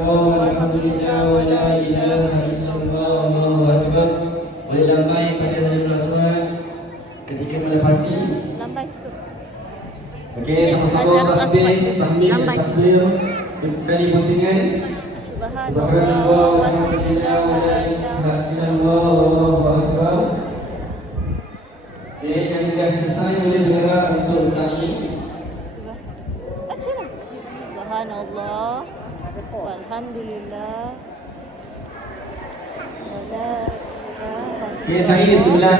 Subhanallah walhamdulillah wa la ilaha illallah Allahu akbar. Boleh lambai pada Hajarul Aswad ketika melepasi. Lambai situ. Okey, sama-sama tasbih, tahmid dan takbir dari pusingan. Subhanallah walhamdulillah wa la ilaha illallah Allahu akbar. Okey, yang dah selesai boleh bergerak untuk sa'i. Bacalah. Subhanallah walhamdulillah wa la ilaha. Okey, sa'i di sebelah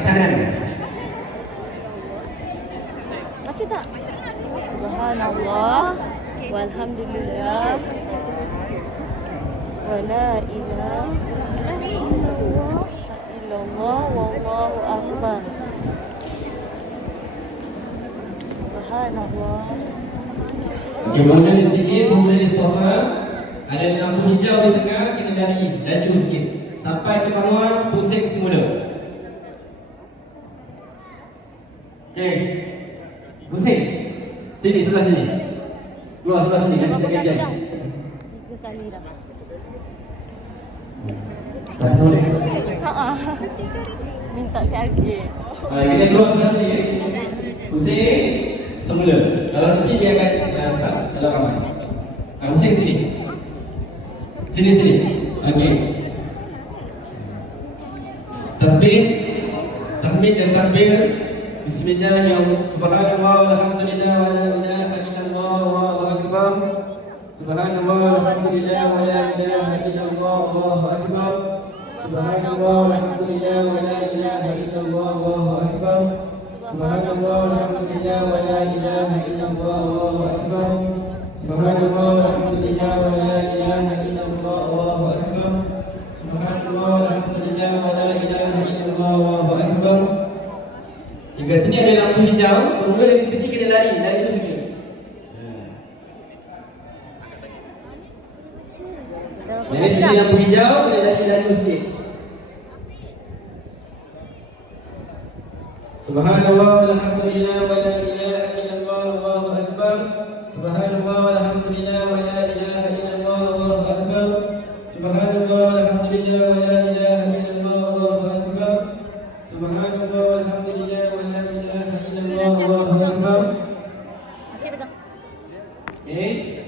kanan. Baca tak? Subhanallah walhamdulillah wa la ilaha illallah wallahu akbar. Subhanallah. Okey, mula sikit, mula di sofa. Ada lampu hijau di tengah, kena lari, laju sikit. Sampai ke bawah, pusing semula. Okey. Pusing. Sini, sebelah sini. Keluar sebelah sini, nanti tak kejap. 3 kali dah. Dah tahu. Minta sikit. Kita keluar sebelah sini. Pusing semula. Kalau nanti dia akan start kalau ramai. Pusing sini. Sini. Okey. Tasbih, tahmid dan takbir. Bismillahirrahmanirrahim. Subhanallah walhamdulillah wa la ilaha illallah Allahu akbar. Subhanallah walhamdulillah wa la ilaha illallah Allahu akbar. Subhanallah walhamdulillah wa la ilaha illallah Allahu akbar. Subhanallah walhamdulillah wa la ilaha illallah Allahu akbar. Subhanallah walhamdulillah wa la ilaha illallah Allahu akbar. Subhanallah walhamdulillah wa la ilaha illallah Allahu akbar. Hingga sini ada lampu hijau, bermula dari sini kena lari ke sini. Dari sini lampu hijau, kena lari sikit. Subhanallah walhamdulillah wa la ilaha illallah Allahu akbar. Subhanallah walhamdulillah wa la ilaha illallah Allahu akbar. Subhanallah walhamdulillah wa la